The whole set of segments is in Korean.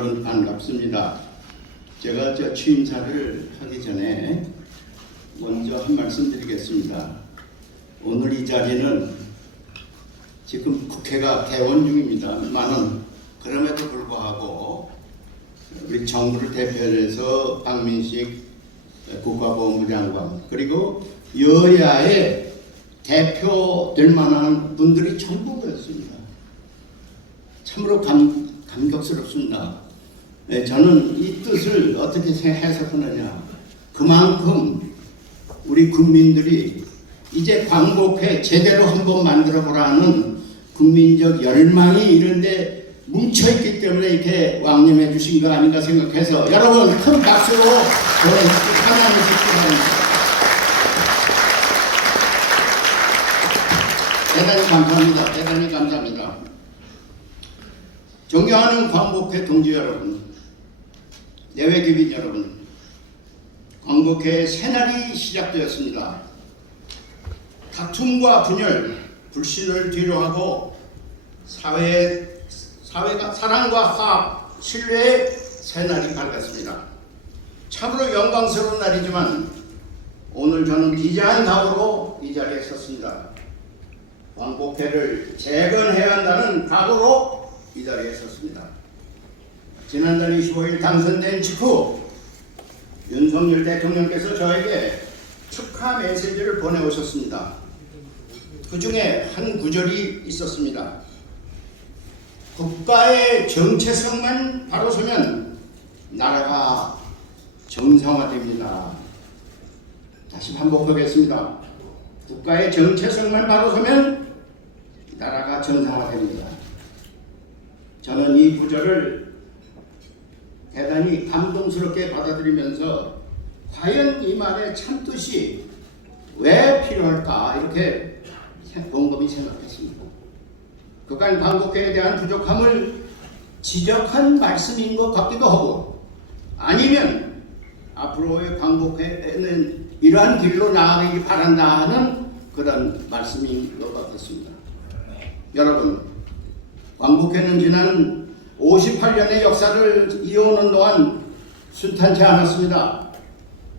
여러분 반갑습니다. 제가 취임사를 하기 전에 먼저 한 말씀 드리겠습니다. 오늘 이 자리는 지금 국회가 개원 중입니다만은 그럼에도 불구하고 우리 정부를 대표해서 박민식 국가보훈부 장관 그리고 여야의 대표될 만한 분들이 전부 그렇습니다. 참으로 감격스럽습니다. 저는 이 뜻을 어떻게 해석하느냐. 그만큼 우리 국민들이 이제 광복회 제대로 한번 만들어 보라는 국민적 열망이 이런데 뭉쳐있기 때문에 이렇게 왕림해 주신 거 아닌가 생각해서 여러분 큰 박수로 환영해 주시기 바랍니다. 대단히 감사합니다. 대단히 감사합니다. 존경하는 광복회 동지 여러분, 내외교민 여러분, 광복회 새날이 시작되었습니다. 다툼과 분열, 불신을 뒤로하고 사회가 사랑과 화합, 신뢰의 새날이 밝았습니다. 참으로 영광스러운 날이지만 오늘 저는 기이한 각오로 이 자리에 섰습니다. 광복회를 재건해야 한다는 각오로 이 자리에 섰습니다. 지난달 25일 당선된 직후 윤석열 대통령께서 저에게 축하 메시지를 보내오셨습니다. 그 중에 한 구절이 있었습니다. 국가의 정체성만 바로 서면 나라가 정상화됩니다. 다시 반복하겠습니다. 국가의 정체성만 바로 서면 나라가 정상화됩니다. 저는 이 구절을 대단히 감동스럽게 받아들이면서 과연 이 말의 참뜻이 왜 필요할까 이렇게 곰곰이 생각했습니다. 그간 광복회에 대한 부족함을 지적한 말씀인 것 같기도 하고 아니면 앞으로의 광복회에는 이러한 길로 나아가기 바란다 하는 그런 말씀인 것 같았습니다. 여러분, 광복회는 지난 58년의 역사를 이어오는 동안 순탄치 않았습니다.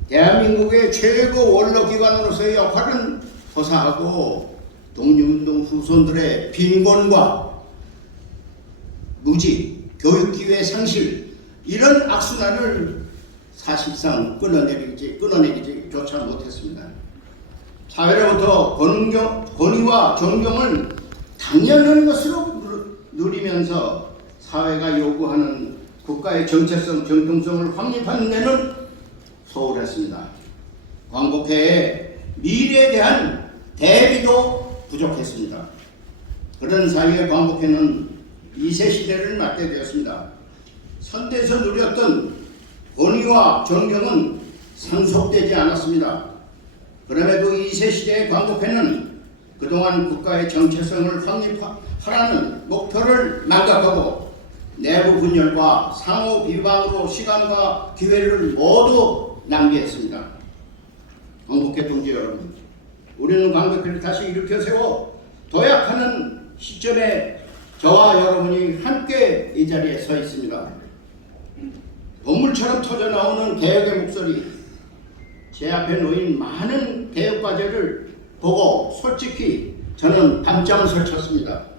대한민국의 최고 원로기관으로서의 역할은 허사하고 독립운동 후손들의 빈곤과 무지, 교육기회 상실 이런 악순환을 사실상 끊어내기조차 못했습니다. 사회로부터 권위와 존경을 당연한 것으로 누리면서 사회가 요구하는 국가의 정체성, 정통성을 확립하는 데는 소홀했습니다. 광복회의 미래에 대한 대비도 부족했습니다. 그런 사이에 광복회는 2세 시대를 맞게 되었습니다. 선대에서 누렸던 권위와 존경은 상속되지 않았습니다. 그럼에도 2세 시대의 광복회는 그동안 국가의 정체성을 확립하라는 목표를 망각하고 내부 분열과 상호 비방으로 시간과 기회를 모두 낭비했습니다. 광복회 동지 여러분, 우리는 광복회를 다시 일으켜 세워 도약하는 시점에 저와 여러분이 함께 이 자리에 서 있습니다. 동물처럼 터져나오는 개혁의 목소리, 제 앞에 놓인 많은 개혁 과제를 보고 솔직히 저는 밤잠을 설쳤습니다.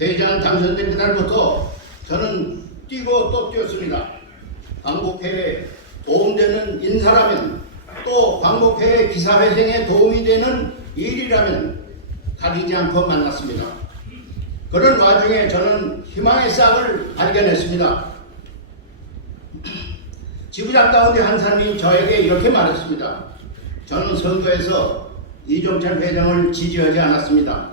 회장 당선된 그날부터 저는 뛰고 또 뛰었습니다. 광복회에 도움되는 인사라면 또 광복회의 기사회생에 도움이 되는 일이라면 가리지 않고 만났습니다. 그런 와중에 저는 희망의 싹을 발견했습니다. 지부장 가운데 한 사람이 저에게 이렇게 말했습니다. 저는 선거에서 이종찬 회장을 지지하지 않았습니다.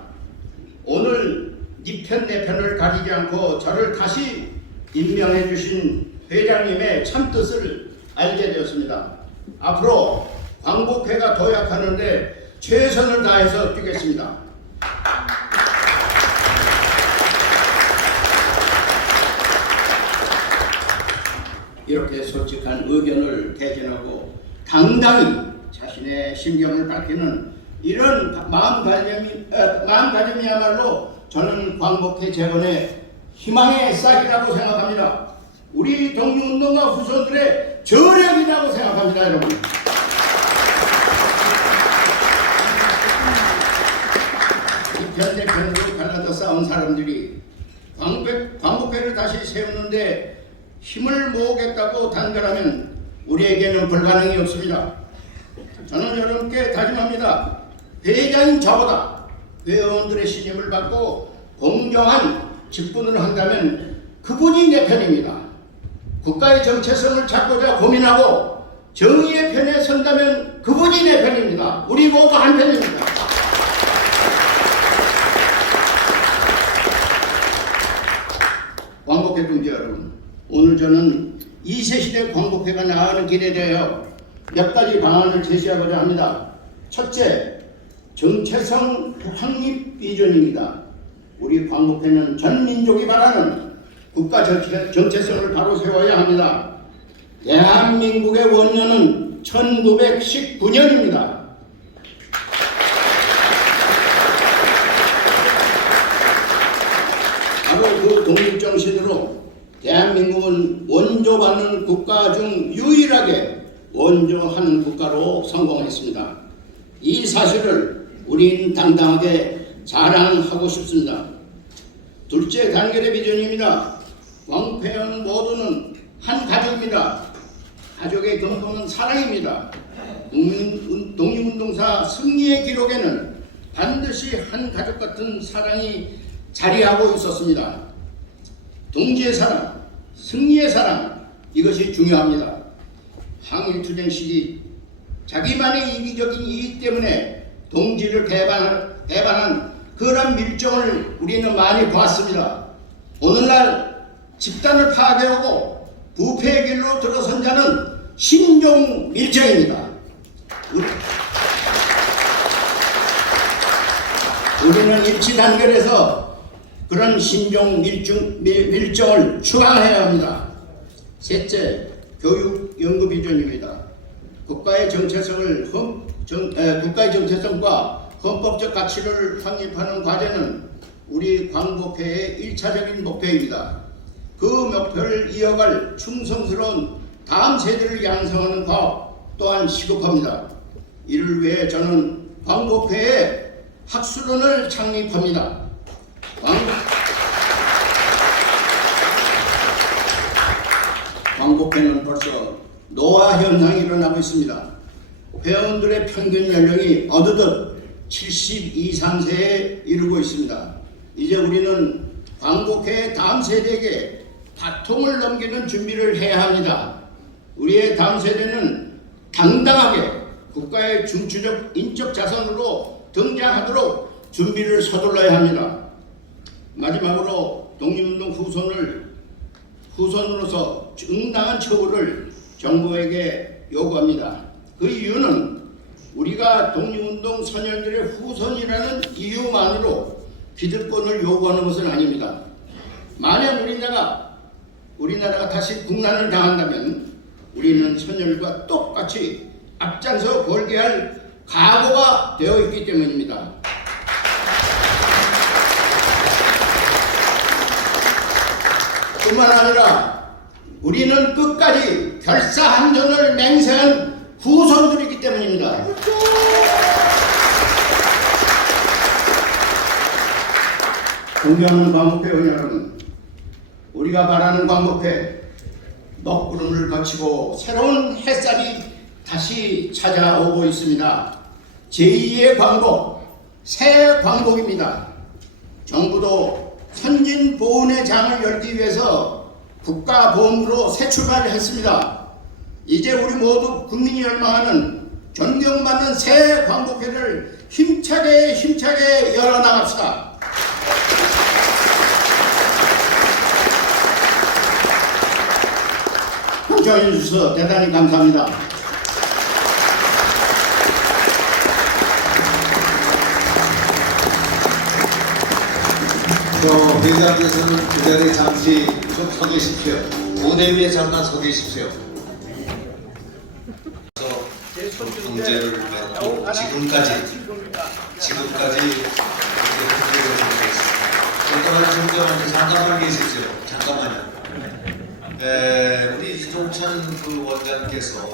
오늘 네 편 내 편을 가리지 않고 저를 다시 임명해 주신 회장님의 참뜻을 알게 되었습니다. 앞으로 광복회가 도약하는데 최선을 다해서 뛰겠습니다. 이렇게 솔직한 의견을 개진하고 당당히 자신의 심경을 밝히는 이런 마음가짐이야말로 저는 광복회 재건에 희망의 싹이라고 생각합니다. 우리 독립운동가 후손들의 저력이라고 생각합니다, 여러분. 편대편으로 갈라져 싸운 사람들이 광복회를 다시 세우는데 힘을 모으겠다고 단결하면 우리에게는 불가능이 없습니다. 저는 여러분께 다짐합니다. 회장인 저보다 회원들의 신임을 받고 공정한 직분을 한다면 그분이 내 편입니다. 국가의 정체성을 찾고자 고민하고 정의의 편에 선다면 그분이 내 편입니다. 우리 모두 한 편입니다. 광복회 동지 여러분, 오늘 저는 2세 시대 광복회가 나아가는 길에 대하여 몇 가지 방안을 제시하고자 합니다. 첫째, 정체성 확립 비전입니다. 우리 광복회는 전 민족이 바라는 국가 정체성을 바로 세워야 합니다. 대한민국의 원년은 1919년입니다. 바로 그 독립정신으로 대한민국은 원조받는 국가 중 유일하게 원조하는 국가로 성공했습니다. 이 사실을 우린 당당하게 자랑하고 싶습니다. 둘째, 단결의 비전입니다. 광복회원 모두는 한 가족입니다. 가족의 근본은 사랑입니다. 독립운동사 승리의 기록에는 반드시 한 가족 같은 사랑이 자리하고 있었습니다. 동지의 사랑, 승리의 사랑, 이것이 중요합니다. 항일투쟁 시기 자기만의 이기적인 이익 때문에 동지를 배반한 그런 밀정을 우리는 많이 보았습니다. 오늘날 집단을 파괴하고 부패의 길로 들어선 자는 신종 밀정입니다. 우리는 일치 단결해서 그런 신종 밀정을 추방해야 합니다. 셋째, 교육 연구 비전입니다. 국가의 정체성과 헌법적 가치를 확립하는 과제는 우리 광복회의 1차적인 목표입니다. 그 목표를 이어갈 충성스러운 다음 세대를 양성하는 과업 또한 시급합니다. 이를 위해 저는 광복회의 학술원을 창립합니다. 광복회는 벌써 노화 현상이 일어나고 있습니다. 회원들의 평균 연령이 어느덧 72, 3세에 이르고 있습니다. 이제 우리는 광복회의 다음 세대에게 바통을 넘기는 준비를 해야 합니다. 우리의 다음 세대는 당당하게 국가의 중추적 인적 자산으로 등장하도록 준비를 서둘러야 합니다. 마지막으로 독립운동 후손으로서 정당한 처우를 정부에게 요구합니다. 그 이유는 우리가 독립운동 선열들의 후손이라는 이유만으로 기득권을 요구하는 것은 아닙니다. 만약 우리나라가 다시 국난을 당한다면 우리는 선열과 똑같이 앞장서 걸게 할 각오가 되어 있기 때문입니다. 뿐만 아니라 우리는 끝까지 결사항전을 맹세한 후손들이기 때문입니다. 존경하는 광복회 여러분, 우리가 바라는 광복회, 먹구름을 거치고 새로운 햇살이 다시 찾아오고 있습니다. 제2의 광복, 새 광복입니다. 정부도 선진보훈의 장을 열기 위해서 국가보험으로 새 출발을 했습니다. 이제 우리 모두 국민이 열망하는 존경받는 새 광복회를 힘차게 열어나갑시다. 경청해 주셔서 대단히 감사합니다. 회장께서는 그 자리에 잠시 좀 서 계십시오. 무대 위에 잠깐 서 계십시오. 문제를 맺고 지금까지 이렇게 문제를 주고 있습니다. 정정한테 잠깐만 계십시오. 잠깐만요. 우리 이종찬 그 원장께서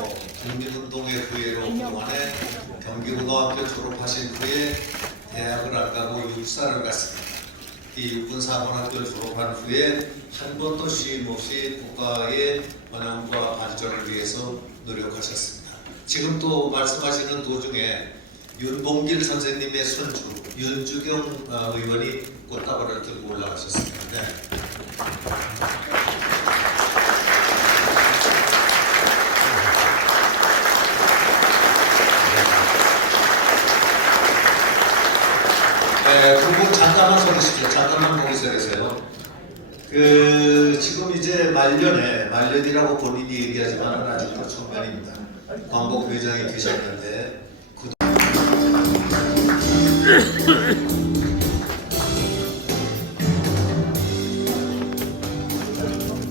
국민운동의 후예로 그동안에 경기고등학교 졸업하신 후에 대학을 안 가고 육사를 갔습니다. 이 육군사관학교를 졸업한 후에 한 번도 쉼 없이 국가의 번영과 발전을 위해서 노력하셨습니다. 지금 또 말씀하시는 도중에 윤봉길 선생님의 손주 윤주경 의원이 꽃다발을 들고 올라가셨습니다. 네. 그분 잠깐만 서 계십시오. 잠깐만 거기서 계세요. 지금 이제 말년이라고 본인이 얘기하지만 아직도 청년입니다. 광복 회장이 되셨는데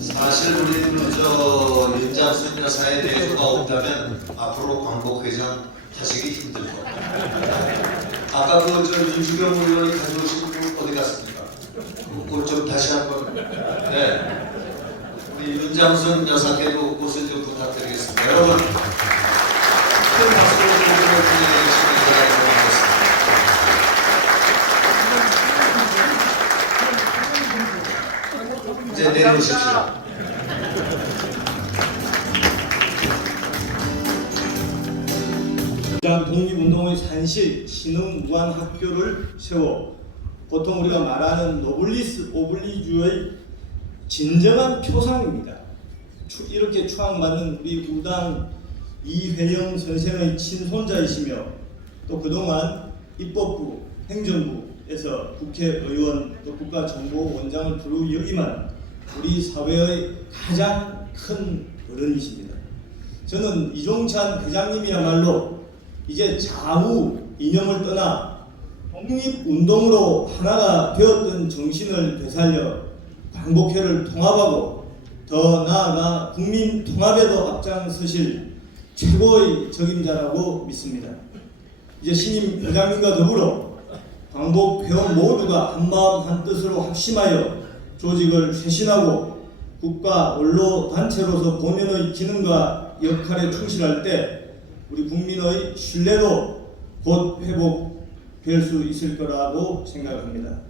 사실 우리는 윤장순 여사의 내조가 없다면 앞으로 광복 회장 하시기 힘들 겁니다. 아까 윤주경 의원이 가져오신 분 어디 갔습니까? 그걸 좀 다시 한번. 네. 우리 윤장순 여사께도 꽃을 좀 부탁드리겠습니다. 여러분, 큰 박수로 부탁드리겠습니다. 이제 내려오십시오. 독립운동의 산실 신흥무관학교를 세워 보통 우리가 말하는 노블리스 오블리주의 진정한 표상입니다. 이렇게 추앙받는 우리 우당 이회영 선생의 친손자이시며 또 그동안 입법부, 행정부에서 국회의원 또 국가정보원장을 두루 역임한 우리 사회의 가장 큰 어른이십니다. 저는 이종찬 회장님이야말로 이제 좌우 이념을 떠나 독립운동으로 하나가 되었던 정신을 되살려 광복회를 통합하고 더 나아가 국민 통합에도 앞장서실 최고의 적임자라고 믿습니다. 이제 신임 회장님과 더불어 광복회원 모두가 한마음 한뜻으로 합심하여 조직을 쇄신하고 국가 원로 단체로서 본연의 기능과 역할에 충실할 때 우리 국민의 신뢰도 곧 회복될 수 있을 거라고 생각합니다.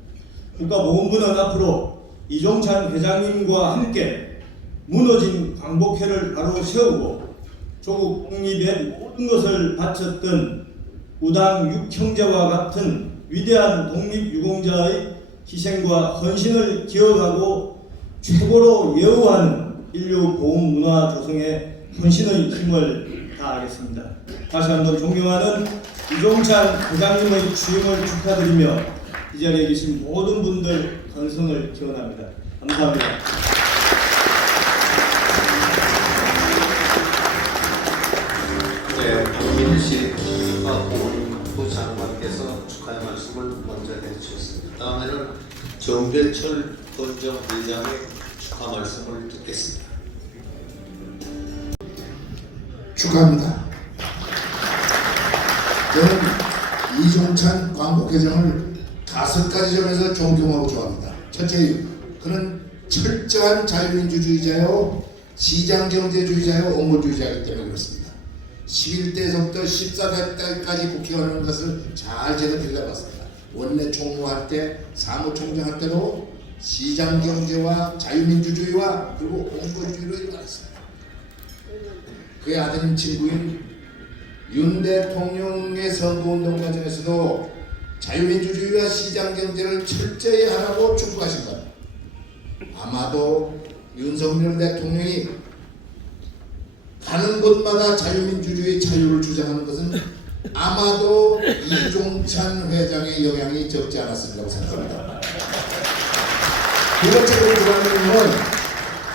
국가보훈부는 앞으로 이종찬 회장님과 함께 무너진 광복회를 바로 세우고 조국 독립에 모든 것을 바쳤던 우당 육형제와 같은 위대한 독립유공자의 희생과 헌신을 기억하고 최고로 예우하는 인류 보훈 문화 조성에 헌신의 힘을 다하겠습니다. 다시 한번 존경하는 이종찬 회장님의 취임을 축하드리며 이 자리에 계신 모든 분들 건승을 기원합니다. 감사합니다. 네, 박민식 국가보훈부 장관께서 축하의 말씀을 먼저 해주셨습니다. 다음에는 정대철 헌정회장의 축하 말씀을 듣겠습니다. 축하합니다. 저는 이종찬 광복회장을 5가지 점에서 존경하고 좋아합니다. 첫째, 그는 철저한 자유민주주의자요, 시장경제주의자요, 업무주의자이기 때문에 그렇습니다. 11대에서부터 14대 때까지 국회의원 것을 잘 제가 들여다봤습니다. 원내 총무할 때, 사무총장 할 때도 시장경제와 자유민주주의와 그리고 업무주의로 일관했습니다. 그의 아드님 친구인 윤 대통령의 선거운동 과정에서도 자유민주주의와 시장경제를 철저히 하라고 촉구하신 것, 아마도 윤석열 대통령이 가는 곳마다 자유민주주의 자유를 주장하는 것은 아마도 이종찬 회장의 영향이 적지 않았으리라고 생각합니다. 두 번째로 좋아하는 건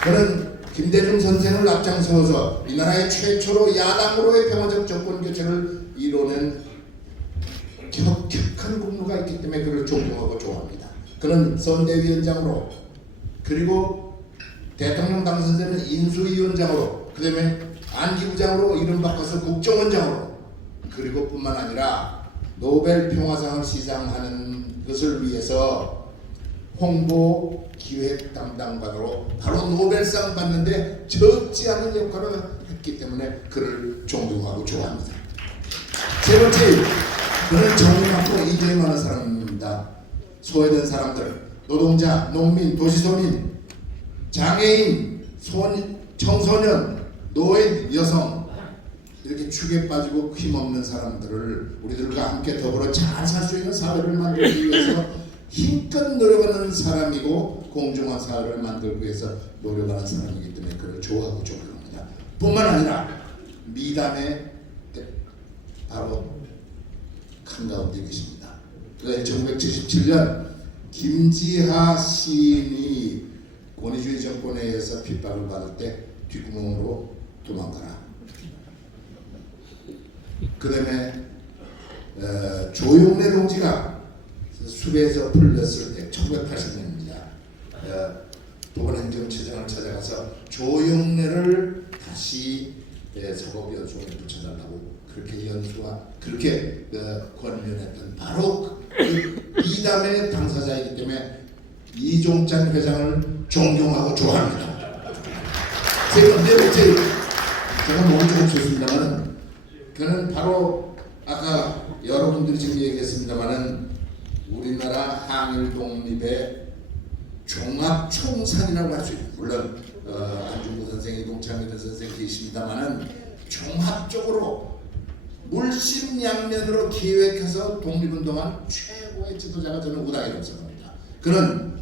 그는 김대중 선생을 앞장서서 이 나라의 최초로 야당으로의 평화적 정권 교체를 이뤄낸 격한 공로가 있기 때문에 그를 존경하고 좋아합니다. 그는 선대위원장으로, 그리고 대통령 당선되는 인수위원장으로, 그 다음에 안기부장으로 이름 바꿔서 국정원장으로, 그리고 뿐만 아니라 노벨 평화상을 시상하는 것을 위해서 홍보 기획 담당관으로 바로 노벨상 받는데 적지 않은 역할을 했기 때문에 그를 존경하고 좋아합니다. 세 번째, 그는 정의롭고 이정이 많은 사람입니다. 소외된 사람들, 노동자, 농민, 도시소민, 장애인, 청소년, 노인, 여성 이렇게 축에 빠지고 힘없는 사람들을 우리들과 함께 더불어 잘 살 수 있는 사회를 만들기 위해서 힘껏 노력하는 사람이고 공정한 사회를 만들기 위해서 노력하는 사람이기 때문에 그를 좋아하고 존경합니다. 뿐만 아니라 미담의 바로 한가운데 계십니다. 1977년 김지하 시인이 권위주의 정권에 의해서 핍박을 받을 때 뒷구멍으로 도망가라. 그 다음에 조용래 동지가 숲에서 풀렸을 때 1980년입니다. 보건행정처장을 찾아가서 조용래를 다시 사법연수원에 붙여달라고 그렇게 그렇게 권면했던 바로 그 이담의 당사자이기 때문에 이종찬 회장을 존경하고 좋아합니다. 세 번째, 제가 몸이 조금 좋습니다만 그는 바로 아까 여러분들이 지금 얘기했습니다만은 우리나라 항일 독립의 종합총산이라고 할 수 있는, 물론 안중근 선생, 이동창 선생 계십니다만은 종합적으로 물심양면으로 기획해서 독립운동한 최고의 지도자가 저는 우다이라고 생각합니다. 그는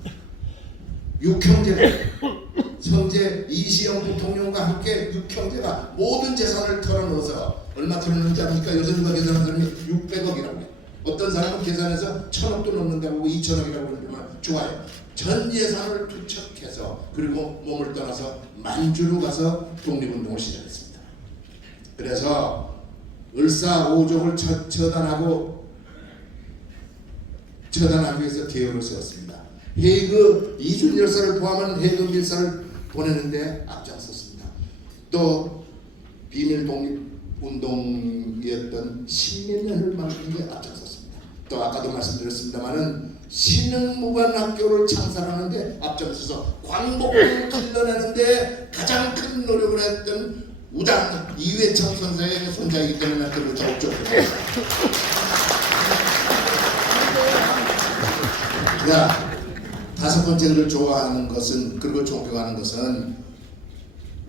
육형제, 성제 이시영 부통령과 함께 육형제가 모든 재산을 털어넣어서 얼마 털어넣는지 압니까? 요새 누가 계산하는 사람이 600억이라고 해요. 어떤 사람은 계산해서 1000억도 넘는다고 하고 2000억이라고 그러지만 좋아요. 전 예산을 투척해서 그리고 몸을 떠나서 만주로 가서 독립운동을 시작했습니다. 그래서 을사오족을 처단하기 위해서 계획을 세웠습니다. 헤이그 이준 열사를 포함한 헤이그 밀사를 보내는데 앞장섰습니다. 또 비밀 독립운동이었던 신민회를 만드는 데 앞장섰습니다. 또 아까도 말씀드렸습니다마는 신흥무관학교를 창설하는데 앞장서서 광복을 길러내는데 가장 큰 노력을 했던 우당 이회창 선생의 손자이기 때문에 그를 적극적으로 다섯 번째 그를 좋아하는 것은, 그리고 존경하는 것은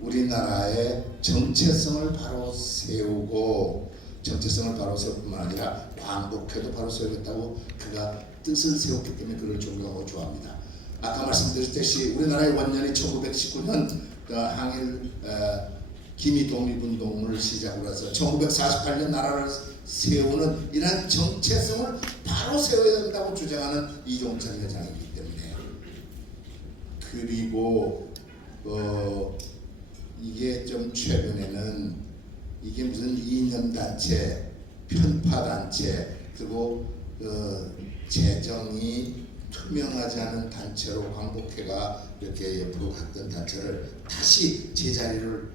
우리나라의 정체성을 바로 세우고 정체성을 바로 세울 뿐만 아니라 광복회도 바로 세우겠다고 그가 뜻을 세웠기 때문에 그를 존경하고 좋아합니다. 아까 말씀드렸듯이 우리나라의 원년이 1919년 항일 기미 독립운동을 시작으로 해서 1948년 나라를 세우는 이러한 정체성을 바로 세워야 된다고 주장하는 이종찬 회장이기 때문에, 그리고 이게 좀 최근에는 이게 무슨 이념단체, 편파단체, 그리고 재정이 투명하지 않은 단체로 광복회가 이렇게 옆으로 갔던 단체를 다시 제자리를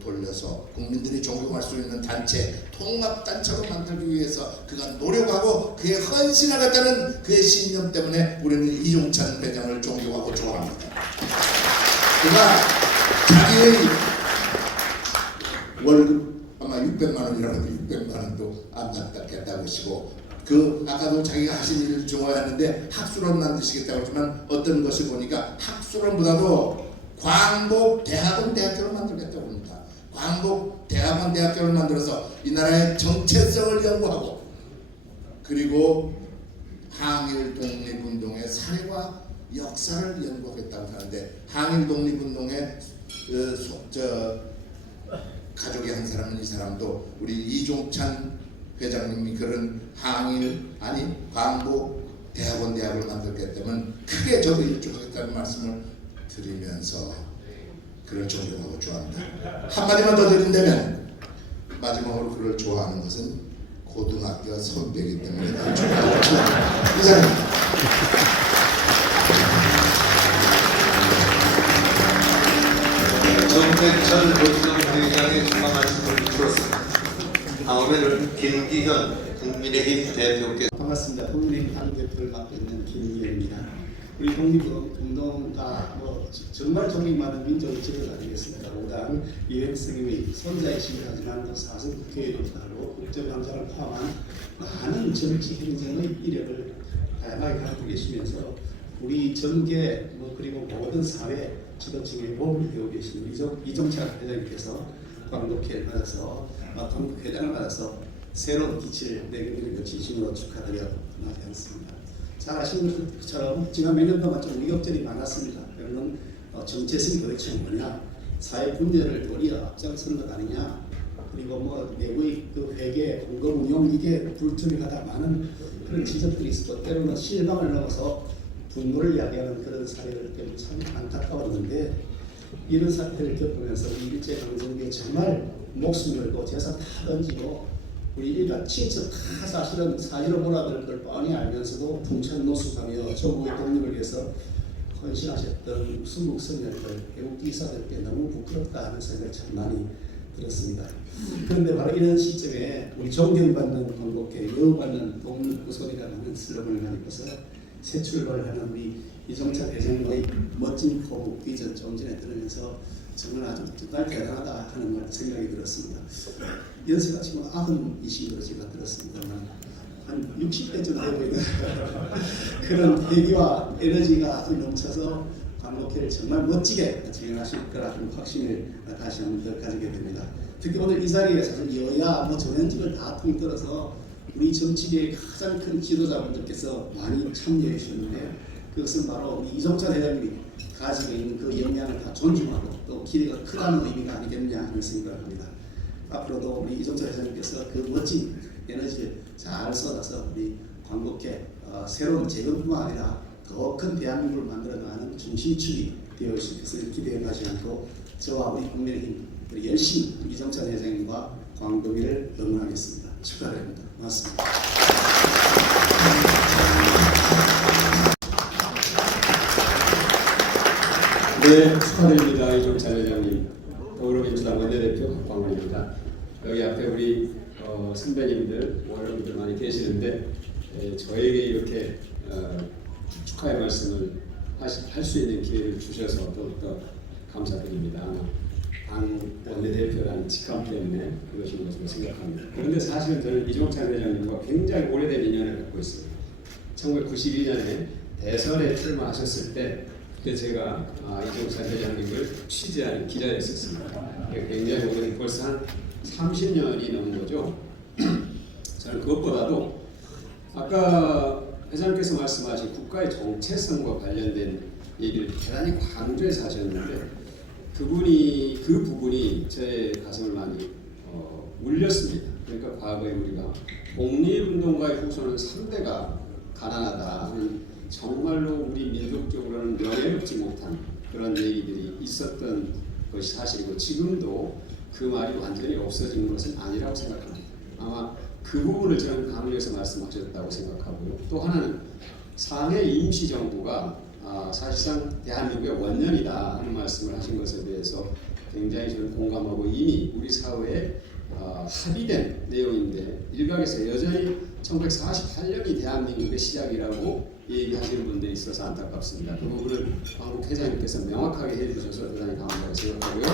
돌려서 국민들이 존경할 수 있는 단체, 통합단체로 만들기 위해서 그가 노력하고 그의 헌신하겠다는 그의 신념 때문에 우리는 이종찬 회장을 존경하고 좋아합니다. 그가 자기의 월급 아마 600만 원이라고 해도 600만 원도 안 납득했다고 하시고, 그 아까도 자기가 하신 일을 좋아했는데 학술원 만드시겠다고 하지만 어떤 것을 보니까 학술원보다도 광복 대학원 대학교를 만들겠다고 합니다. 광복 대학원 대학교를 만들어서 이 나라의 정체성을 연구하고 그리고 항일 독립운동의 사례와 역사를 연구하겠다고 하는데, 항일 독립운동의 가족의 한 사람은 이 사람도 우리 이종찬 회장님이 그런 광복 대학원 대학을 만들겠다면 크게 저도 일조하겠다는 말씀을 드리면서 그를 존경하고 좋아합니다. 한마디만 더 드린다면 마지막으로 그를 좋아하는 것은 고등학교 선배이기 때문에 그를 좋아하고 좋아합니다. 이상입니다. 정백철 노지정 회장의 수마 말씀을 들었습니다. 다음에는 김기현 국민의힘 대표께서. 반갑습니다. 국민의힘 당대표를 맡고 있는 김기현입니다. 우리 독립운동가 정말 존경 많은 민족의 지도자 아니겠습니까? 5당 이회성님의 손자이시긴 하지만 사선 국회의원으로 국정감사를 포함한 많은 정치 행정의 이력을 다양하게 갖고 계시면서 우리 정계 그리고 모든 사회 지도층에 도움을 되고 계시는 이종찬 회장님께서 광복회를 받아서 광복회장을 받아서 새로운 빛을 내게 것 진심으로 축하드려 마지 않습니다. 잘 아시는 것처럼 지난 몇 년 동안 좀 위협들이 많았습니다. 그러면 정체성이 도대체 뭐냐, 사회 분열을 도리어 앞장서는 것 아니냐, 그리고 내부의 그 회계, 공급 운용 이게 불투명하다 많은 그런 지적들이 있었고 때로는 실망을 넘어서 분노를 야기하는 그런 사례를 때문에 참 안타까웠는데 이런 사태를 겪으면서 우리 일제강점기에 정말 목숨 걸고 재산 다 던지고 우리 일가 친척 다 사실은 사지로 몰아들 걸 뻔히 알면서도 풍천 노숙하며 조국의 독립을 위해서 헌신하셨던 순국 선열들, 외국 기사들께 너무 부끄럽다 하는 생각이 참 많이 들었습니다. 그런데 바로 이런 시점에 우리 존경받는 광복회, 여우받는 독립구손이라는 슬로건을 가지고서 새 출발을 하는 우리 이종찬 회장의 멋진 포부, 비전, 존재에 들으면서 정말 아주 정말 대단하다 하는 생각이 들었습니다. 연세가 지금 90이신 제가 들었습니다만 한 60대쯤 되고 있는 그런 대기와 에너지가 아주 넘쳐서 광복회를 정말 멋지게 진행하실 거라는 확신을 다시 한번 더 가지게 됩니다. 특히 오늘 이 자리에 사실 여야 전현직을 다 통틀어서 우리 정치계의 가장 큰 지도자분들께서 많이 참여해 주셨는데 그것은 바로 우리 이종찬 회장님이 가지고 있는 그 역량을 다 존중하고 또 기대가 크다는 의미가 아니겠느냐 하는 생각을 합니다. 앞으로도 우리 이종찬 회장님께서 그 멋진 에너지를 잘 쏟아서 우리 광복회 새로운 재건뿐만 아니라 더 큰 대한민국을 만들어 나가는 중심축이 되어 있을 것을 기대해 가지 않고 저와 우리 국민의힘 우리 열심히 이종찬 회장님과 광복회를 응원하겠습니다. 축하드립니다. 고맙습니다. 네, 축하드립니다. 이종찬 회장님. 더불어민주당 원내대표 박광훈입니다. 여기 앞에 우리 선배님들, 원로분들 많이 계시는데 저에게 이렇게 축하의 말씀을 할 수 있는 기회를 주셔서 더욱더 감사드립니다. 당 원내대표라는 직함 때문에 그러신 것으로 생각합니다. 그런데 사실은 저는 이종찬 회장님과 굉장히 오래된 인연을 갖고 있습니다. 1992년에 대선에 출마하셨을 때 그때 제가 이종찬 회장님을 취재하는 기자였었습니다. 굉장히 오래된 벌써 한 30년이 넘은 거죠. 저는 그것보다도 아까 회장님께서 말씀하신 국가의 정체성과 관련된 얘기를 대단히 강조해서 하셨는데 그 부분이 제 가슴을 많이 울렸습니다. 그러니까 과거에 우리가 독립운동가의 후손은 3대가 가난하다 하는 정말로 우리 민족적으로는 명예롭지 못한 그런 얘기들이 있었던 것이 사실이고 지금도 그 말이 완전히 없어진 것은 아니라고 생각합니다. 아마 그 부분을 저는 강조해서 말씀하셨다고 생각하고요. 또 하나는 상해 임시정부가 사실상 대한민국의 원년이다 하는 말씀을 하신 것에 대해서 굉장히 저는 공감하고 이미 우리 사회에 합의된 내용인데 일각에서 여전히 1948년이 대한민국의 시작이라고 얘기하시는 분들이 있어서 안타깝습니다. 그 부분을 광복 회장님께서 명확하게 해주셔서 대단히 감사하다고 생각하고요.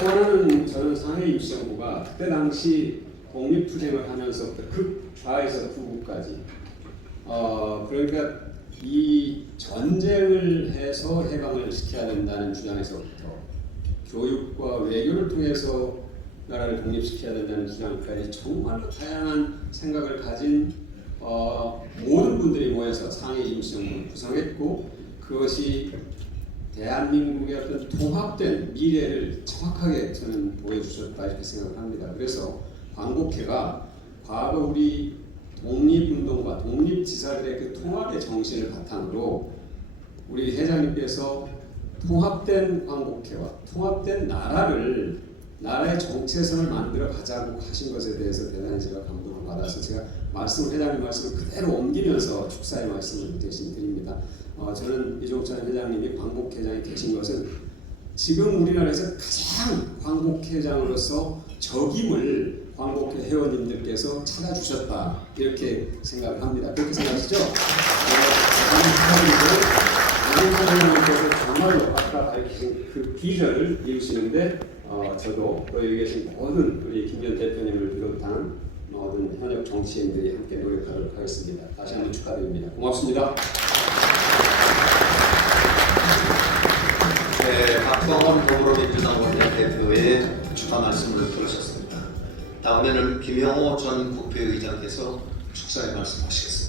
또 하나는 저는 상해 임시정부가 그때 당시 독립투쟁을 하면서부터 극좌에서 극우까지 그러니까 이 전쟁을 해서 해방을 시켜야 된다는 주장에서부터 교육과 외교를 통해서 나라를 독립시켜야 된다는 주장까지 정말로 다양한 생각을 가진 모든 분들이 모여서 상해 임시정부를 구성했고 그것이 대한민국의 어떤 통합된 미래를 정확하게 저는 보여주셨다 이렇게 생각을 합니다. 그래서 광복회가 과거 우리 독립운동과 독립지사들의 그 통합의 정신을 바탕으로 우리 회장님께서 통합된 광복회와 통합된 나라의 정체성을 만들어 가자고 하신 것에 대해서 대단히 제가 감동을 받아서 제가 회장님 말씀을 그대로 옮기면서 축사의 말씀을 대신 드립니다. 저는 이종찬 회장님이 광복회장이 되신 것은 지금 우리나라에서 가장 광복회장으로서 적임을 광복회 회원님들께서 찾아주셨다 이렇게 생각을 합니다. 그렇게 생각하시죠? 회장님께서 정말로 아까 밝히신 그 비전을 이루시는데 저도 또 여기 계신 모든 우리 김기현 대표님을 비롯한 모든 현역 정치인들이 함께 노력하도록 하겠습니다. 다시 한번 축하드립니다. 고맙습니다. 네, 박광원 더불어민주당 원내대표의 축하 말씀을 들으셨습니다. 다음에는 김영호 전 국회의장께서 축사의 말씀하시겠습니다.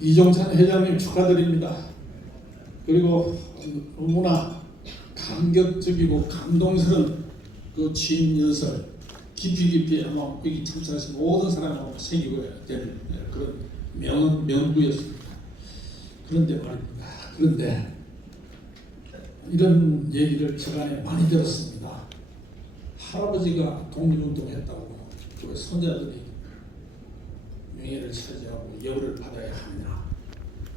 이종찬 회장님 축하드립니다. 그리고 너무나 감격적이고 감동스러운 그 취임 연설 깊이 아마 여기 참석하신 모든 사람하고 새기고 될 그런 명부였습니다. 그런데 말입니다. 그런데 이런 얘기를 저간에 많이 들었습니다. 할아버지가 독립운동했다고 그 손자들이 명예를 차지하고 여우를 받아야 하느냐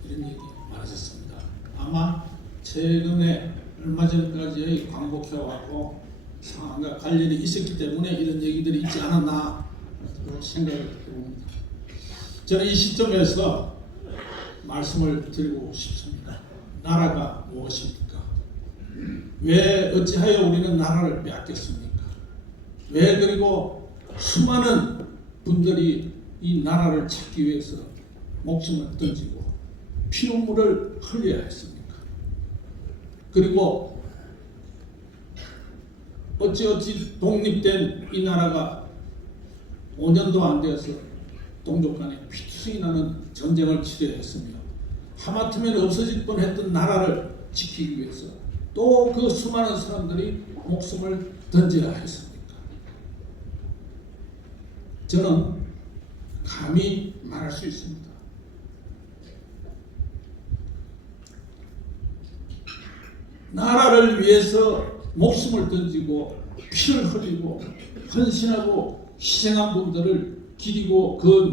이런 얘기 많으셨습니다. 아마 최근에 얼마 전까지의 광복회하고 상황과 관련이 있었기 때문에 이런 얘기들이 있지 않았나 생각을 해봅니다. 저는 이 시점에서 말씀을 드리고 싶습니다. 나라가 무엇입니까? 왜 어찌하여 우리는 나라를 빼앗겼습니까? 왜 그리고 수많은 분들이 이 나라를 찾기 위해서 목숨을 던지고 피눈물을 흘려야 했습니까? 그리고 어찌 독립된 이 나라가 5년도 안 되어서 동족 간에 피투성이 나는 전쟁을 치러야 했으며 하마터면 없어질 뻔했던 나라를 지키기 위해서 또 그 수많은 사람들이 목숨을 던져야 했습니까? 저는 감히 말할 수 있습니다. 나라를 위해서 목숨을 던지고 피를 흘리고 헌신하고 희생한 분들을 기리고 그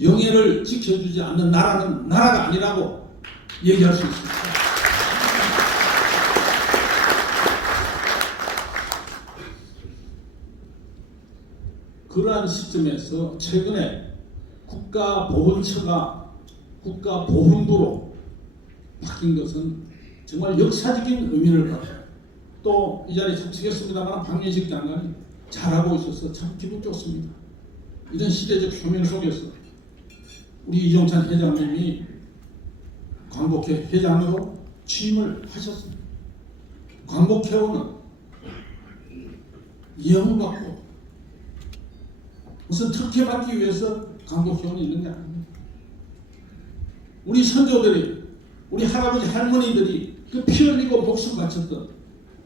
영예를 지켜주지 않는 나라는 나라가 아니라고 얘기할 수 있습니다. 그러한 시점에서 최근에 국가보훈처가 국가보훈부로 바뀐 것은 정말 역사적인 의미를 갖고 또 이 자리에 참석했습니다만 박민식 장관이 잘하고 있어서 참 기분 좋습니다. 이런 시대적 효명 속에서 우리 이종찬 회장님이 광복회 회장으로 취임을 하셨습니다. 광복회원은 예우받고 무슨 특혜받기 위해서 광복회원이 있는 게 아닙니다. 우리 선조들이 우리 할아버지 할머니들이 그 피 흘리고 목숨 바쳤던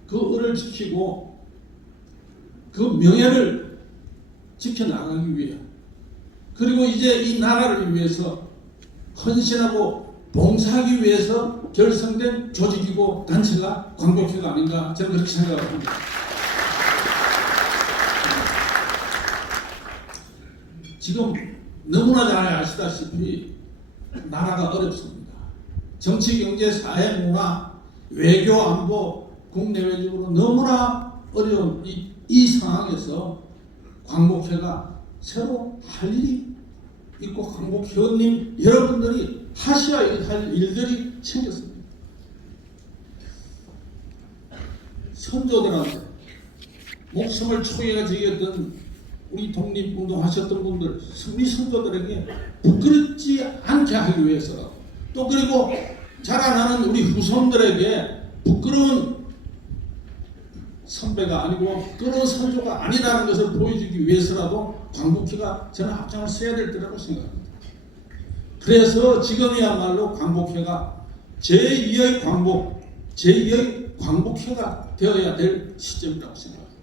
그 을을 지키고 그 명예를 지켜나가기 위해 그리고 이제 이 나라를 위해서 헌신하고 봉사하기 위해서 결성된 조직이고 단체가 광복회가 아닌가 저는 그렇게 생각을 합니다. 지금 너무나 잘 아시다시피 나라가 어렵습니다. 정치, 경제, 사회, 문화, 외교, 안보, 국내외적으로 너무나 어려운 이 상황에서 광복회가 새로 할 일이 있고 광복회원님 여러분들이 하셔야 할 일들이 생겼습니다. 선조들한테 목숨을 초기가 지겼던 우리 독립운동 하셨던 분들 우리 선조들에게 부끄럽지 않게 하기 위해서 또 그리고 자라나는 우리 후손들에게 부끄러운 선배가 아니고 부끄러운 선조가 아니라는 것을 보여주기 위해서라도 광복회가 저는 앞장을 서야 될 때라고 생각합니다. 그래서 지금이야말로 광복회가 제2의 광복회가 되어야 될 시점이라고 생각합니다.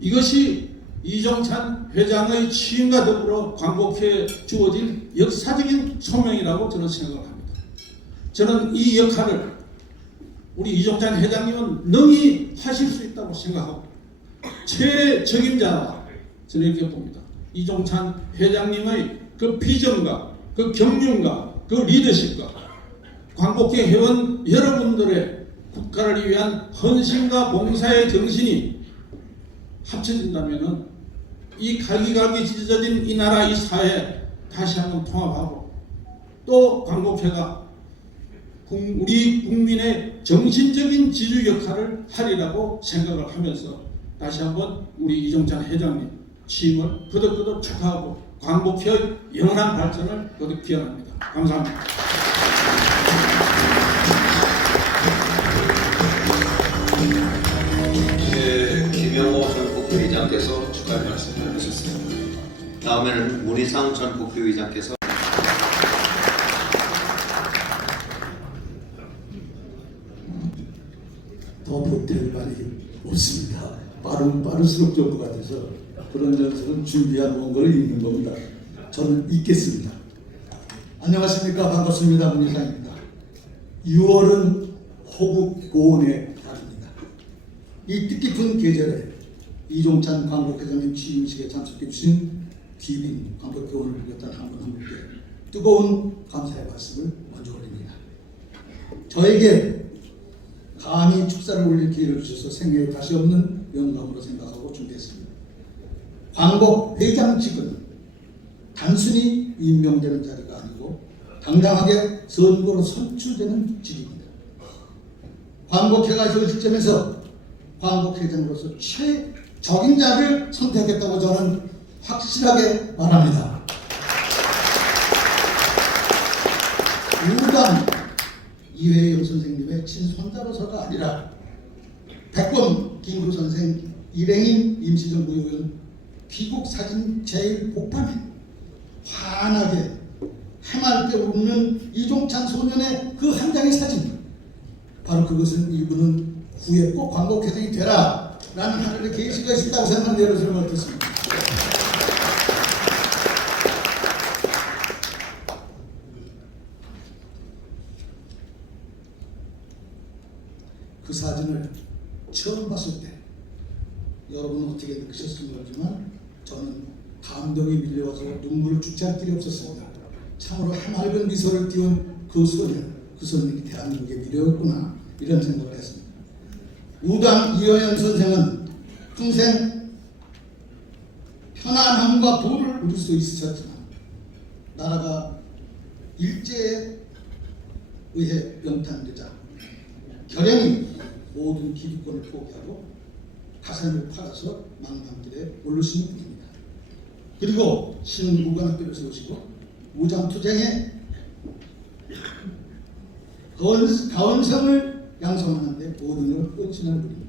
이것이 이종찬 회장의 취임과 더불어 광복회에 주어진 역사적인 소명이라고 저는 생각합니다. 저는 이 역할을 우리 이종찬 회장님은 능히 하실 수 있다고 생각하고 최적임자라 저는 이렇게 봅니다. 이종찬 회장님의 그 비전과 그 경륜과 그 리더십과 광복회 회원 여러분들의 국가를 위한 헌신과 봉사의 정신이 합쳐진다면은 이 갈기갈기 찢어진 이 나라 이 사회 다시 한번 통합하고 또 광복회가 우리 국민의 정신적인 지주 역할을 하리라고 생각을 하면서 다시 한번 우리 이종찬 회장님 취임을 거듭거듭 축하하고 광복회의 영원한 발전을 거듭 기원합니다. 감사합니다. 네, 김영호 전 국회의장께서 축하의 말씀을 하셨습니다. 다음에는 문희상 전 국회의장께서 더 보탤 말이 없습니다. 빠를수록 좋을 것 같아서 그런 점에서는 준비한 원고를 읽는 겁니다. 저는 읽겠습니다. 안녕하십니까. 반갑습니다. 문희상입니다. 6월은 호국 고원의 달입니다. 이 뜻깊은 계절에 이종찬 광복회장님 취임식에 참석해 주신 귀빈 광복회원을 비롯한 한 분 한 분께 뜨거운 감사의 말씀을 먼저 올립니다. 저에게 감히 축사를 올릴 기회를 주셔서 생애에 다시 없는 영광으로 생각하고 준비했습니다. 광복회장직은 단순히 임명되는 자리가 아니고 당당하게 선거로 선출되는 직입니다. 광복회가 현 시점에서 광복회장으로서 최적인 자를 선택했다고 저는 확실하게 말합니다. 유당 이회영 선생님의 친손자로서가 아니라 백범 김구 선생 일행인 임시정부 의원 귀국사진 제1복판에 환하게 해맑게 웃는 이종찬 소년의 그 한 장의 사진, 바로 그것은 일부는 후에 꼭 광복회장이 되라 라는 하늘의 계시가 있다고 생각하는 여러분을 맡겠습니다. 그 사진을 처음 봤을 때 여러분은 어떻게 느끼셨을지 모르지만 저는 감동이 밀려와서 눈물을 주체할 길이 없었습니다. 참으로 해맑은 미소를 띄운 그 소년이 대한민국의 미래였구나 이런 생각을 했습니다. 우당 이어연 선생은 평생 편안함과 부를 누릴 수 있으셨지만 나라가 일제에 의해 병탄되자 결연히 모든 기득권을 포기하고 가산을 팔아서 망명길에 오르시는 분입니다. 그리고 신흥무관학교를 세우시고 무장투쟁에 가원성을 양성하는데 모든 걸 헌신하는 분입니다.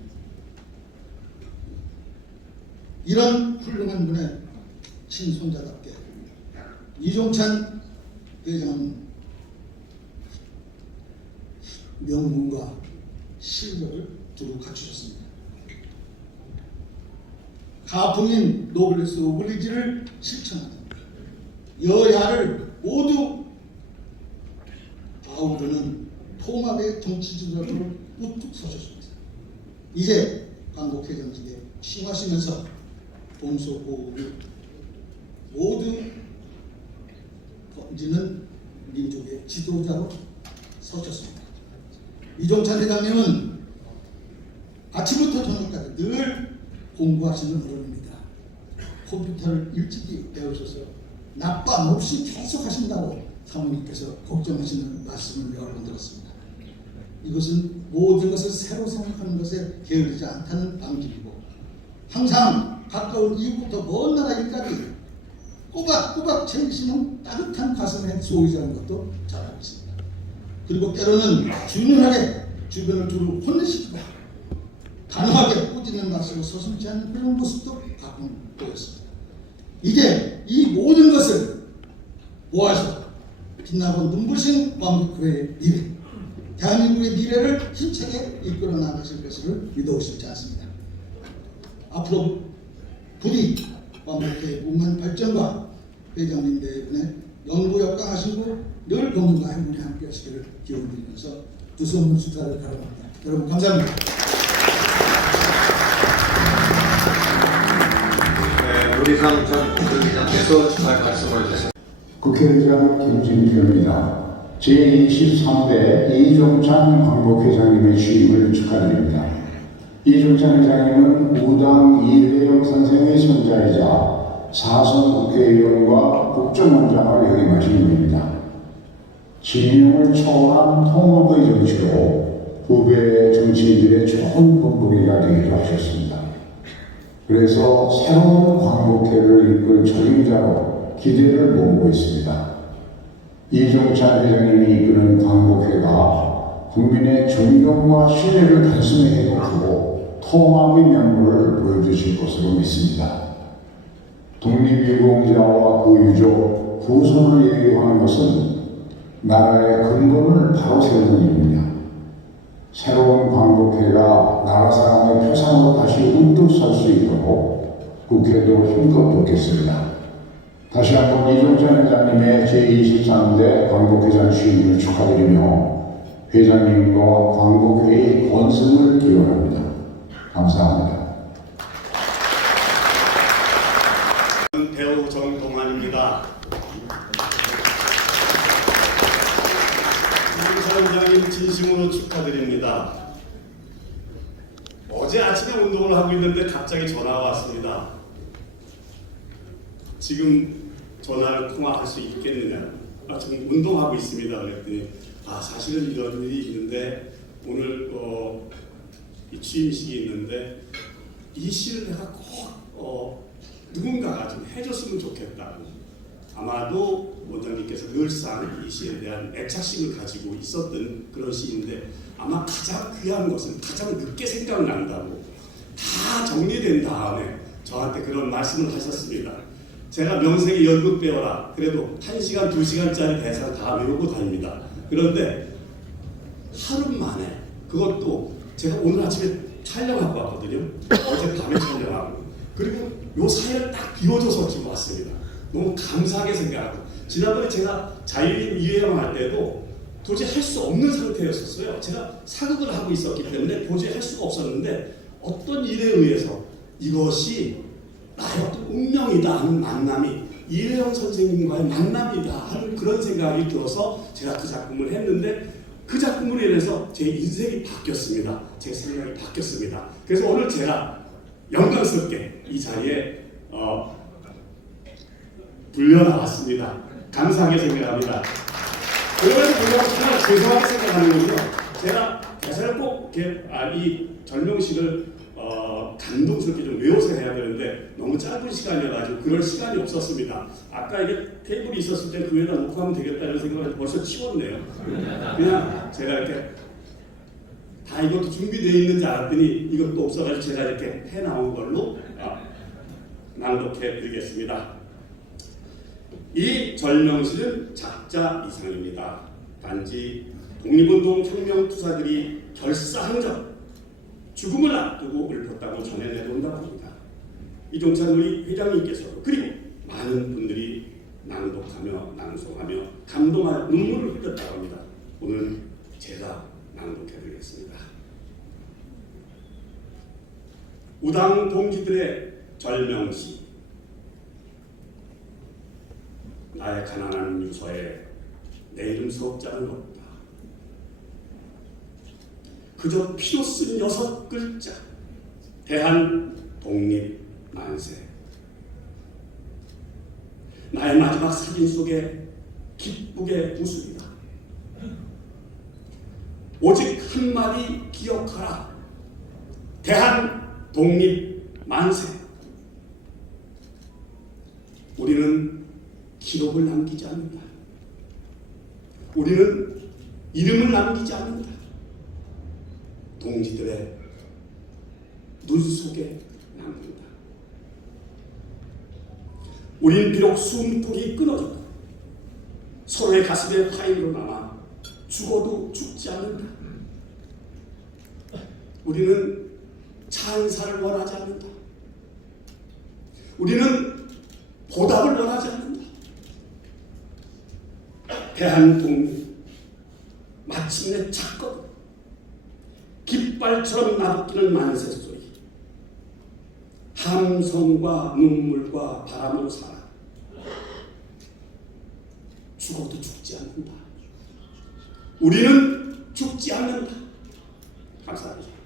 이런 훌륭한 분의 친손자답게 이종찬 회장은 명문과 실력을 두루 갖추셨습니다. 가풍인 노블레스 오블리지를 실천하는 여야를 모두 아우르는 통합의 정치지도자로 우뚝 서셨습니다. 이제 광복회장직에 취임하시면서 동서고을 모두 번지는 민족의 지도자로 서셨습니다. 이종찬 회장님은 아침부터 저녁까지 늘 공부하시는 어른입니다. 컴퓨터를 일찍이 배우셔서 낮밤 없이 계속 하신다고 사모님께서 걱정하시는 말씀을 여러 번 들었습니다. 이것은 모든 것을 새로 생각하는 것에 게으르지 않다는 방식이고 항상 가까운 이웃부터 먼 나라 일까지 꼬박꼬박 챙기시는 따뜻한 가슴의 소유자인 것도 잘 알고 있습니다. 그리고 때로는 준연하게 주변을 두루 혼내시기도 하고 단호하게 꾸짖는 말씀을 서슴지 않는 그런 모습도 가끔 보였습니다. 이제 이 모든 것을 모아서 빛나고 눈부신 광복회의 미래, 대한민국의 미래를 힘차게 이끌어 나가실 것을 믿어오시지 않습니다. 앞으로 부디 광복회의 무한 발전과 회장님 네 분의 영구역강하시고 늘 건강과 행운이 함께 하시기를 기원드리면서 두서없는 축하를 바랍니다. 여러분 감사합니다. 문희상 전 국회의장께서 축하의 말씀을 하셨습니다. 국회의장 김진표입니다. 제23대 이종찬 광복회장님의 취임을 축하드립니다. 이종찬 회장님은 우당 이회영 선생의 손자이자 4선 국회의원과 국정원장을 역임하신 분입니다. 진영을 초월한 통합의 정치로 후배 정치인들의 좋은 본보기가 되기도 하셨습니다. 그래서 새로운 광복회를 이끌 적임자로 기대를 모으고 있습니다. 이종찬 회장님이 이끄는 광복회가 국민의 존경과 신뢰를 단숨에 회복하고 통합의 면모를 보여주실 것으로 믿습니다. 독립유공자와 그 유족, 후손을 예우하는 것은 나라의 근본을 바로 세우는 일입니다. 새로운 광복회가 나라 사랑의 표상으로 다시 우뚝 설 수 있도록 국회도 힘껏 돕겠습니다. 다시 한번 이종찬 회장님의 제23대 광복회장 취임을 축하드리며 회장님과 광복회의 건승을 기원합니다. 감사합니다. 배우 정동환입니다. 이종찬 회장님 진심으로 축하드립니다. 어제 아침에 운동을 하고 있는데 갑자기 전화가 왔습니다. 지금 전화를 통화할 수 있겠느냐? 지금 운동하고 있습니다. 그랬더니 사실은 이런 일이 있는데 오늘 이 취임식이 있는데 이 시를 내가 꼭 누군가가 좀 해줬으면 좋겠다고. 아마도 원장님께서 늘상 이 시에 대한 애착심을 가지고 있었던 그런 시인데 아마 가장 귀한 것은 가장 늦게 생각난다고 다 정리된 다음에 저한테 그런 말씀을 하셨습니다. 제가 명색이 연극 배워라. 그래도 1시간, 2시간짜리 대사를 다 외우고 다닙니다. 그런데 하루 만에 그것도 제가 오늘 아침에 촬영하고 왔거든요. 어젯밤에 촬영하고. 그리고 요 사연을 딱 비워줘서 지금 왔습니다. 너무 감사하게 생각하고. 지난번에 제가 자유인 이회영 할 때도 도저히 할 수 없는 상태였었어요. 제가 사극을 하고 있었기 때문에 도저히 할 수가 없었는데 어떤 일에 의해서 이것이 나의 어떤 운명이다 하는 만남이 이회영 선생님과의 만남이다 하는 그런 생각이 들어서 제가 그 작품을 했는데 그 작품으로 인해서 제 인생이 바뀌었습니다. 제 생각이 바뀌었습니다. 그래서 오늘 제가 영광스럽게 이 자리에 불려나왔습니다. 감사하게 생각합니다. 그러면서 불려서 정말 죄송하게 생각하는 거고요. 제가 대사를 꼭 이 절명식을 감동스럽게 좀 외워서 해야 되는데 너무 짧은 시간이어가지고 그럴 시간이 없었습니다. 아까 이게 테이블이 있었을 때 그 위에다 놓고 하면 되겠다 이런 생각을 벌써 치웠네요. 그냥 제가 이렇게 다 이것도 준비되어 있는 줄 알았더니 이것도 없어가지고 제가 이렇게 해나온 걸로 낭독해 드리겠습니다. 이 절명시는 작자 이상입니다. 단지 독립운동 혁명투사들이 결사항전 죽음을 앞두고 읊었다고 전해내놓는다고 합니다. 이종찬 우리 회장님께서도 그리고 많은 분들이 낭독하며 낭송하며 감동하여 눈물을 흘렸다고 합니다. 오늘 제가 낭독해드리겠습니다. 우당 동지들의 절명시. 나의 가난한 유서에 내 이름 석자는 없다. 그저 피로 쓴 6글자. 대한 독립 만세. 나의 마지막 사진 속에 기쁘게 웃습니다. 오직 한마디 기억하라. 대한 독립 만세. 우리는 기록을 남기지 않는다. 우리는 이름을 남기지 않는다. 동지들의 눈 속에 남는다. 우리는 비록 숨통이 끊어져도 서로의 가슴에 파인으로 남아 죽어도 죽지 않는다. 우리는 찬사를 원하지 않는다. 우리는 보답을 원하지 않는다. 대한독립 마침내 찾거든. 깃발처럼 나부끼는 만세소리. 함성과 눈물과 바람으로 살아. 죽어도 죽지 않는다. 우리는 죽지 않는다. 감사합니다.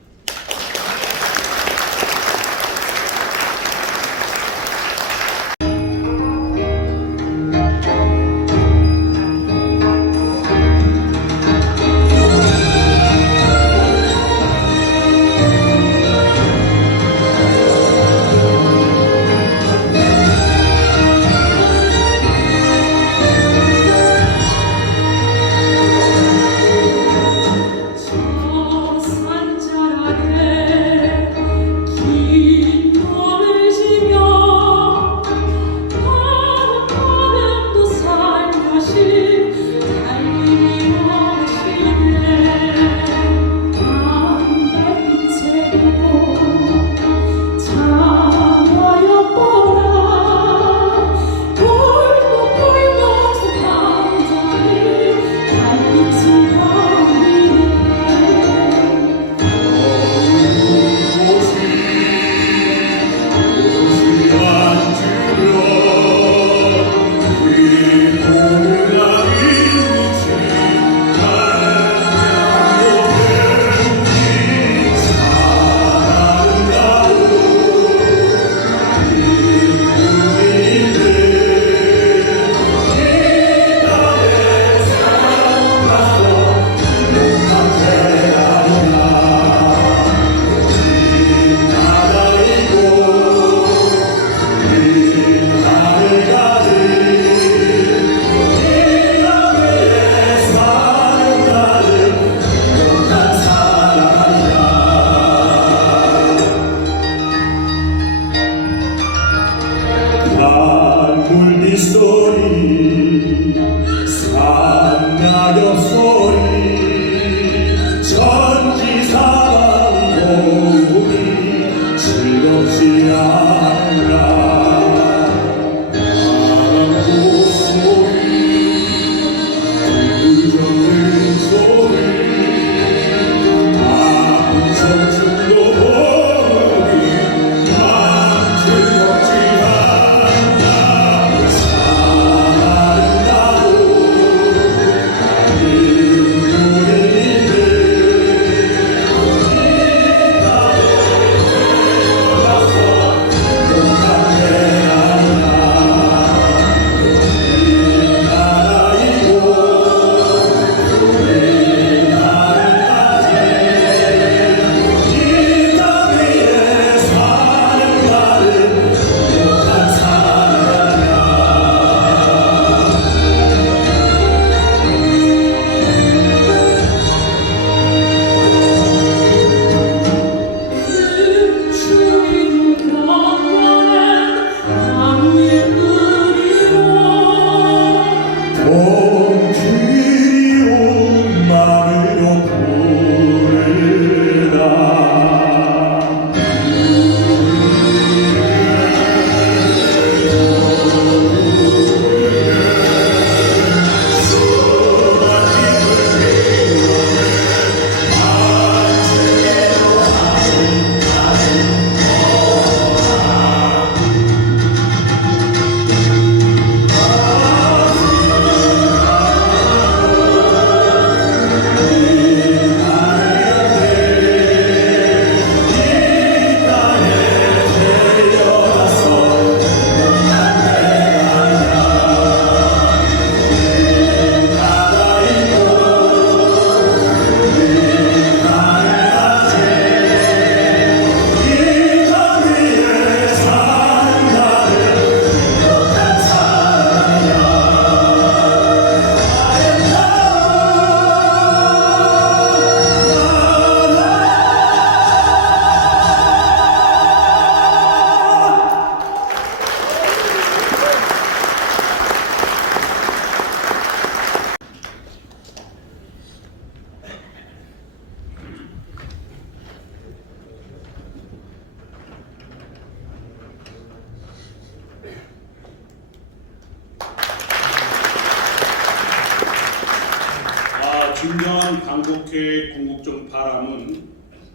진정한 광복회의 궁극적 바람은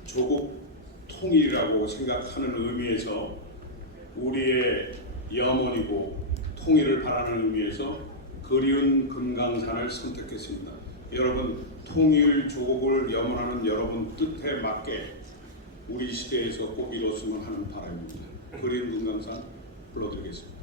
조국 통일이라고 생각하는 의미에서 우리의 염원이고 통일을 바라는 의미에서 그리운 금강산을 선택했습니다. 여러분 통일 조국을 염원하는 여러분 뜻에 맞게 우리 시대에서 꼭 이뤘으면 하는 바람입니다. 그리운 금강산 불러드리겠습니다.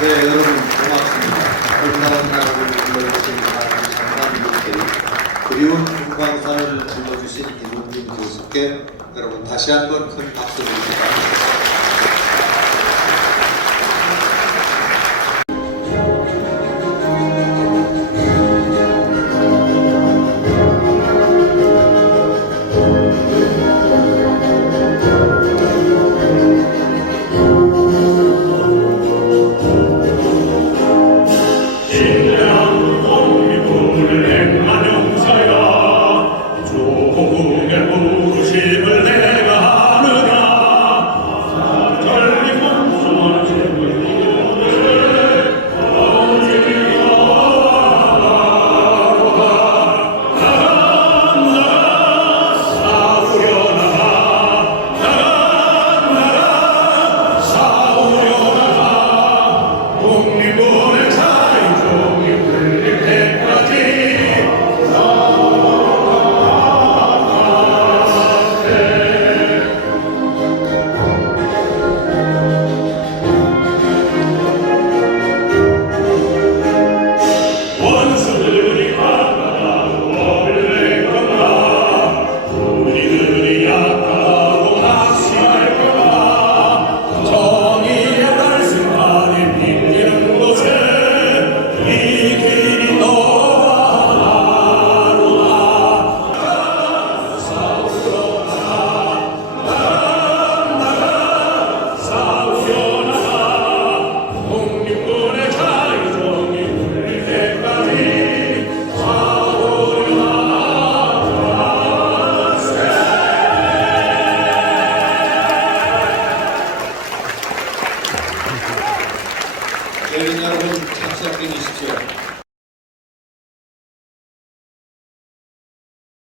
네, 여러분 고맙습니다. 아름다운 나라를 불러주신 많은 장관님들께 그리운 금강산을 불러주신 이문진 교수께 여러분 다시 한번 큰 박수 드립니다.